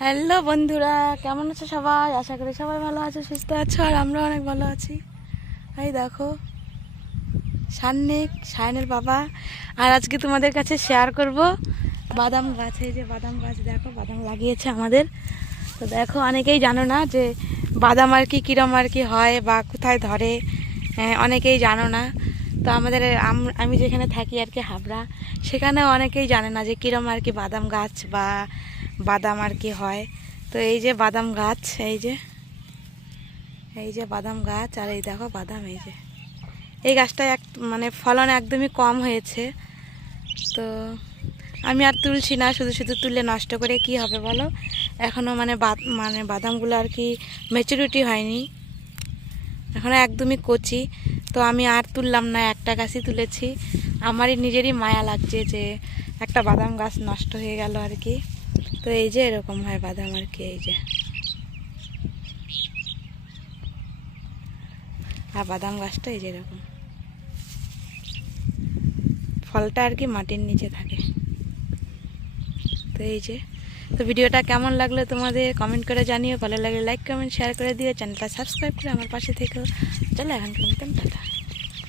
Hello বন্ধুরা, কেমন আছো সবাই? আশা করি সবাই ভালো আছো, সুস্থ আছো, আর আমরা অনেক ভালো আছি। এই দেখো সায়নের বাবা। আর আজকে তোমাদের কাছে শেয়ার করব বাদাম গাছ। এই যে বাদাম গাছ দেখো, বাদাম লাগিয়েছে আমাদের। তো দেখো, অনেকেই জানো না যে বাদাম আর কি কিরম আর কি হয় বা কোথায় ধরে, অনেকেই জানো না। তো আমাদের আমি যেখানে থাকি আর কি হাবড়া, সেখানেও অনেকেই জানে না যে কিরম আর কি বাদাম গাছ বা বাদাম আর কি হয়। তো এই যে বাদাম গাছ, এই যে বাদাম গাছ, আর এই দেখো বাদাম। এই গাছটা মানে ফলন একদমই কম হয়েছে। তো আমি আর তুলছি না, শুধু শুধু তুললে নষ্ট করে কি হবে বলো। এখনও মানে বাদামগুলো আর কি ম্যাচুরিটি হয়নি, এখনও একদমই কচি। তো আমি আর তুললাম না, একটা গাছই তুলেছি। আমারই নিজেরই মায়া লাগছে যে একটা বাদাম গাছ নষ্ট হয়ে গেল আর কি। তো এই যে এরকম হয় বাদাম আর কি, এই যে। আর বাদাম গাছটা এই যে এরকম, ফলটা আর কি মাটির নিচে থাকে। তো এই যে, তো ভিডিওটা কেমন লাগলো তোমাদের কমেন্ট করে জানিও। ভালো লাগলে লাইক কমেন্ট শেয়ার করে দিও, চ্যানেলটা সাবস্ক্রাইব করে আমার পাশে থেকো। চলো এখনকার মতন টাটা।